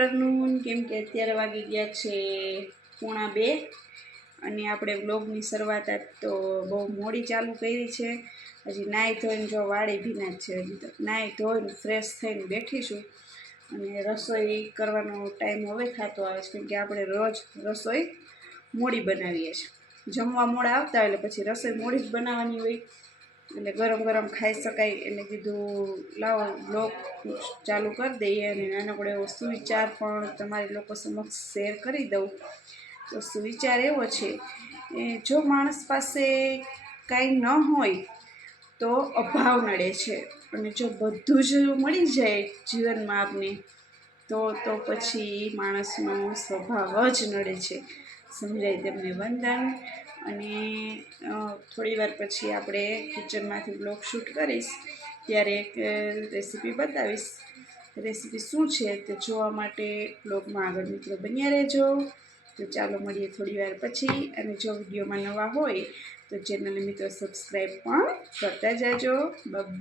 Afternoon, કેમ કે અત્યારે વાગી ગયા છે 1:45 અને આપણે બ્લોગની શરૂઆત તો બહુ મોડી ચાલુ કરી છે. હજી નાહી ધોઈને જો વાળી ભીના જ છે. હજી તો નાહી ધોઈને ફ્રેશ થઈને બેઠીશું અને રસોઈ કરવાનો ટાઈમ હવે થતો આવે છે, કેમ કે આપણે રોજ રસોઈ મોડી બનાવીએ છીએ. જમવા મોડા આવતા એટલે પછી રસોઈ મોડી જ બનાવવાની હોય એટલે ગરમ ગરમ ખાઈ શકાય એટલે કીધું લાવો બ્લોગ ચાલુ કરી દઈએ અને નાનકડો એવો સુવિચાર પણ તમારી લોકો સમક્ષ શેર કરી દઉં. તો સુવિચાર એવો છે, જો માણસ પાસે કાંઈ ન હોય તો અભાવ નડે છે, અને જો બધું જ મળી જાય જીવનમાં આપને તો પછી માણસનો સ્વભાવ જ નડે છે. સમજાય તેમને વંદન. અને થોડી વાર પછી આપણે કિચનમાંથી બ્લોગ શૂટ કરીશ ત્યારે એક રેસીપી બતાવીશ. રેસીપી શું છે તે જોવા માટે બ્લોગમાં આગળ મિત્રો બન્યા રહેજો. તો ચાલો મળીએ થોડી વાર પછી. અને જો વિડીયોમાં નવા હોય તો ચેનલને મિત્રો સબસ્ક્રાઈબ પણ કરતા જાજો.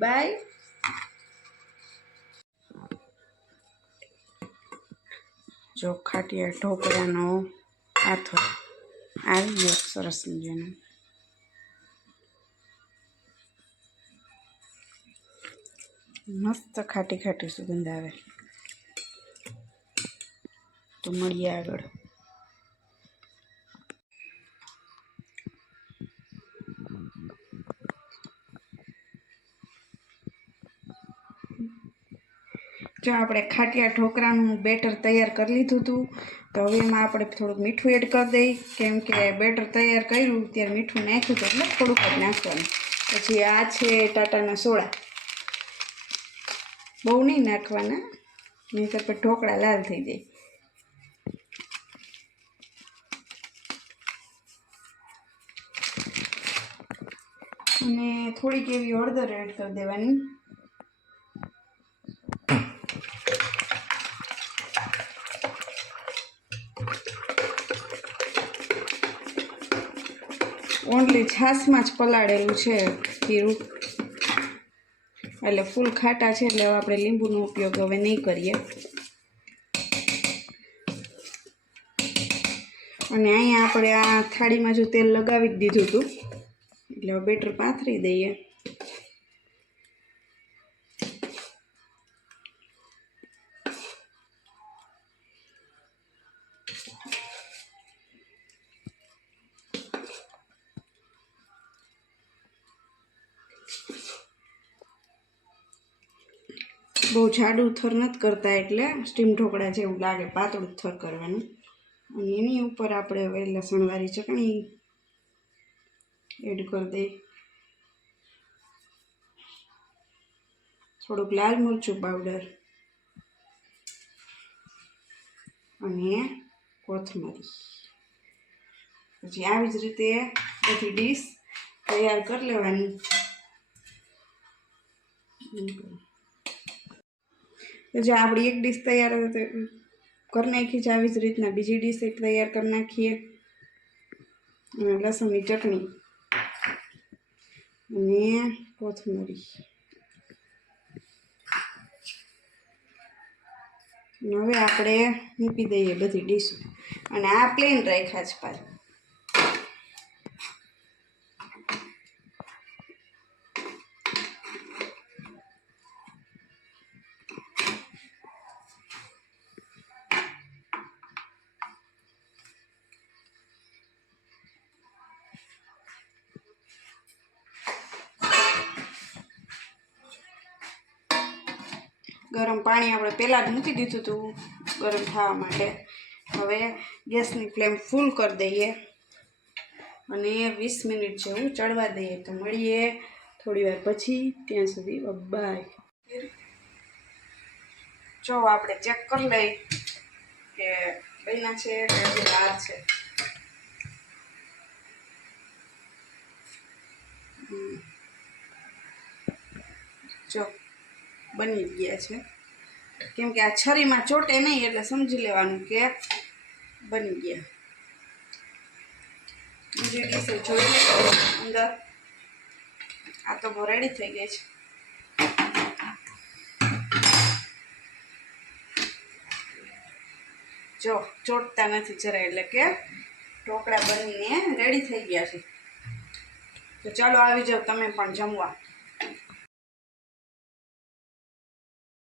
બાય. જો ખાટિયા ઢોકળાનો આથો આવી ગયો સરસ મજાનો. મસ્ત ખાટી ખાટી સુગંધ આવે. તો મળીએ આગળ. જો આપણે ખાટિયા ઢોકળાનું બેટર તૈયાર કરી લીધું હતું. તો હવે એમાં આપણે થોડુંક મીઠું એડ કરી દઈ, કેમ કે બેટર તૈયાર કર્યું ત્યારે મીઠું નાખ્યું હતું એટલે થોડુંક જ નાખવાનું. પછી આ છે ટાટાના સોડા, બહુ નહીં નાખવાના, નહીંતર પછી ઢોકળા લાલ થઈ જાય. અને થોડીક એવી હળદર એડ કરી દેવાની. ઓનલી છાશમાં જ પલાળેલું છે ખીરું, એટલે ફૂલ ખાટા છે એટલે હવે આપણે લીંબુનો ઉપયોગ હવે નહીં કરીએ. અને અહીંયા આપણે આ થાળીમાં જો તેલ લગાવી જ દીધું હતું એટલે હવે બેટર પાથરી દઈએ. બહુ જાડું થર નથી કરતા એટલે સ્ટીમ ઢોકળા જેવું લાગે, પાતળું થર કરવાનું. અને એની ઉપર આપણે હવે લસણવાળી ચટણી એડ કરી દઈએ, થોડુંક લાલ મરચું પાવડર અને કોથમરી. પછી આવી જ રીતે બધી ડીશ તૈયાર કરી લેવાની. તો જો આપણી એક ડીશ તૈયાર કરી નાખી છે, આવી જ રીતના બીજી ડીશ એક તૈયાર કરી નાખીએ. લસણની ચટણી અને કોથમરી. હવે આપણે મૂકી દઈએ બધી ડીશ. અને આ પ્લેન રાખ્યા છે પાછું. ગરમ પાણી આપણે પહેલાં જ મૂકી દીધું હતું ગરમ થવા માટે. હવે ગેસની ફ્લેમ ફૂલ કરી દઈએ અને 20 મિનિટ જેવું ચડવા દઈએ. તો મળીએ થોડી વાર પછી. ત્યાં સુધી બાય. જો આપણે ચેક કરી લઈ કે બન્યા છે કે હજી વાર છે. જો બની ગયા છે, કેમ કે આ છરીમાં ચોટે નહીં એટલે સમજી લેવાનું કે બની ગયા. બીજી ડીશ જોઈ લે અંદર. આ તો બહુ રેડી થઈ ગઈ છે. જો ચોટતા નથી જરા, એટલે કે ઢોકળા બનીને રેડી થઈ ગયા છે. તો ચાલો આવી જાઓ તમે પણ જમવા.